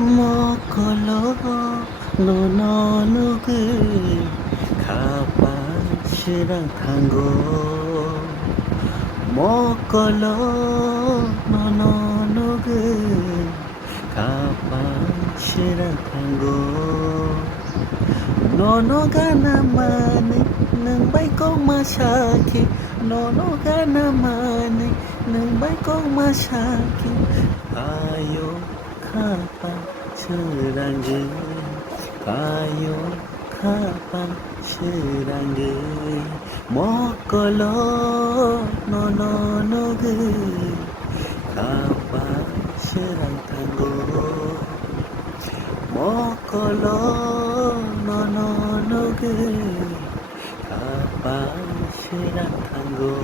Mokolo no no nugu kapan sirang tanggo Mokolo no no nugu kapan sirang tanggo Nono gana mane nang bay kong masaki Nono gana mane nang bay kong masaki Ayo kapan serangge Ayo kapan serangge Mokolo no no nugu kapan serang tanggo Mokolo no no nugu kapan serang tanggo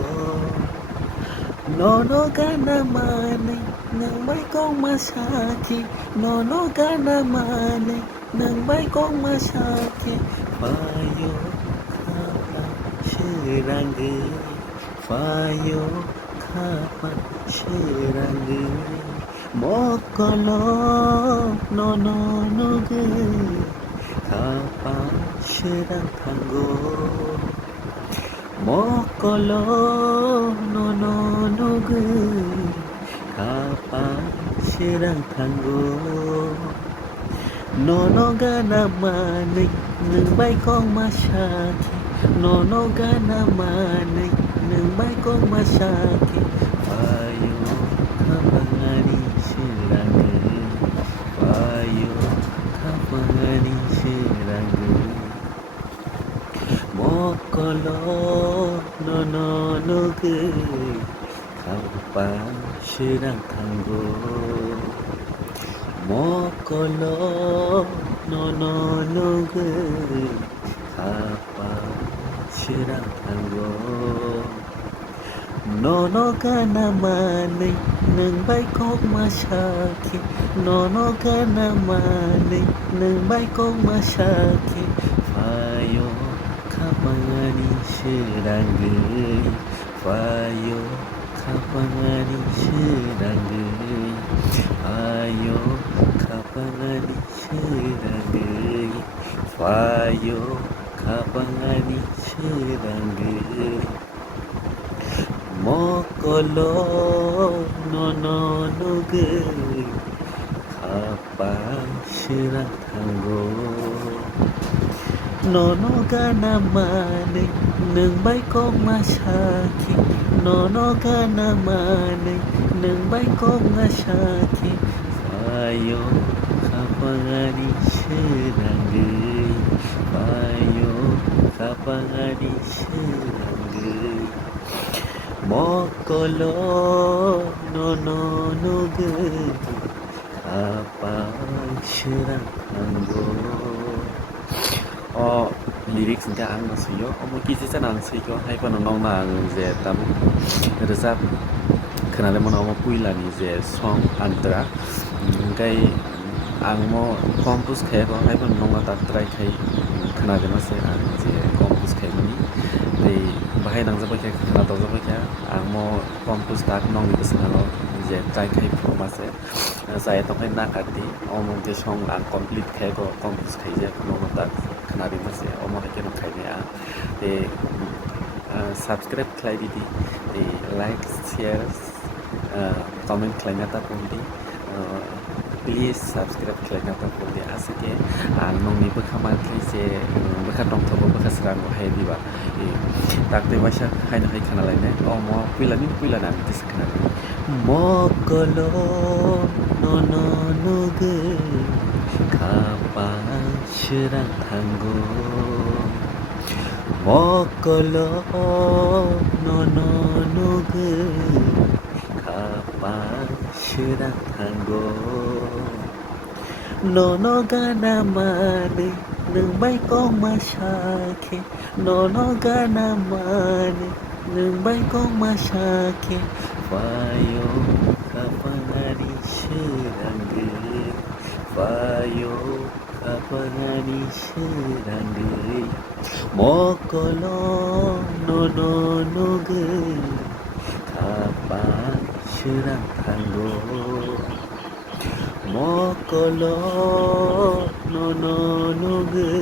Nono gana mane nang bay kong masaki Nono gana mane nang bay kong masaki Payo kapan serangge Payo kapan serangge Mokolo no no nugu kapan serang tanggo Mokolo no no nugu kapan serang tanggo Nono gana mane nang bay kong masaki Nono gana mane nang bay kong masaki Payo kapangani serangge Payo kapangani serangge Mokolo no no nugu kapan serang tanggo Mokolo no no nugu kapan serang tanggo Nono gana mane nang bay kong masaki Nono gana mane nang bay kong masaki Payo kapangani serangge Payo kapangani serangge Payo kapangani serangge Payo kapangani serangge Mokolo no no nugu kapan serang tanggo Nono gana mane nang bay kong masaki Nono gana mane nang bay kong masaki Payo kapangani serangge Payo kapangani serangge Mokolo no no nugu kapan serang tanggo lyrics इनका आं नासयो Amo किजिसा नांसयो Haifa नंग ना आं जे ताम रोजाब खोनाले मन अमो पुइलानि जे सं आन्त्रा ओंखाय आं मो कम्पोज खायाखौ हाइफा नंग ता ट्राइ खाय खोनागोन से आं जे कम्पोज खायमनि दै बाहाय नांजाबाय खाय खोनादावजाबाय खाय आं मो कम्पोज ताक नंग बिसनालो जे ट्राइ खाय फमासे जाय तखाय नाकादि अमो जे सं आं कमप्लीट खायखौ कम्पोज खाय जे नंग ता खोनादि मासे अमो हाइकेन खायनाया दे सब्सक्राइब खालायदि दे लाइक शेयर कमेन्ट खालायना ता बुंदि प्लिज सब्सक्राइब खालायना ता बुंदि आसके आं नंनिबो खामाखै जे बखा दंथबो बखा स्रांगो हायदिबा ताकते वासा हायनो हाय खोनालायनाय अमो पुइला दिस खोनालाय Mokolo no no nugu kapan serang tanggo Mokolo no no nugu kapan serang tanggo Nono gana mane nang bay kong masaki Nono gana mane nang bay kong masaki Payo kapangani serangge Payo kapangani serangge Mokolo no no nugu kapan serang tanggo Mokolo no no no ge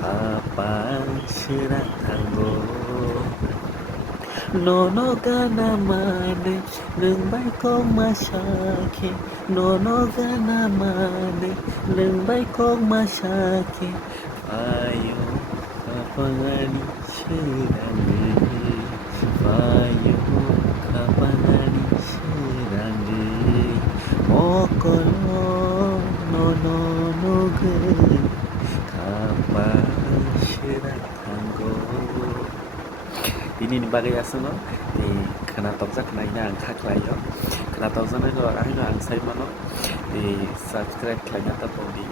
kapan sirah tango Nono gana mane nung bay kong masyake Nono gana mane nung bay kong masyake Ayo kapangani sirangge Ayo kapangani sirangge Mokolo no no no ge kapan sirah tango Dinini bagay asano di kanatok jak naina ang kaklayo kanatok jana no ahino ang saimano di subscribe klayna tapo di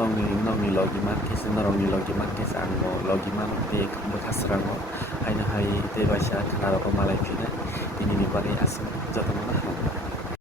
nongni logi markis norongni logi markis ang logi mano di bekasrango ahino hai de basya kanaroko malai pina dinini bagay asano jotono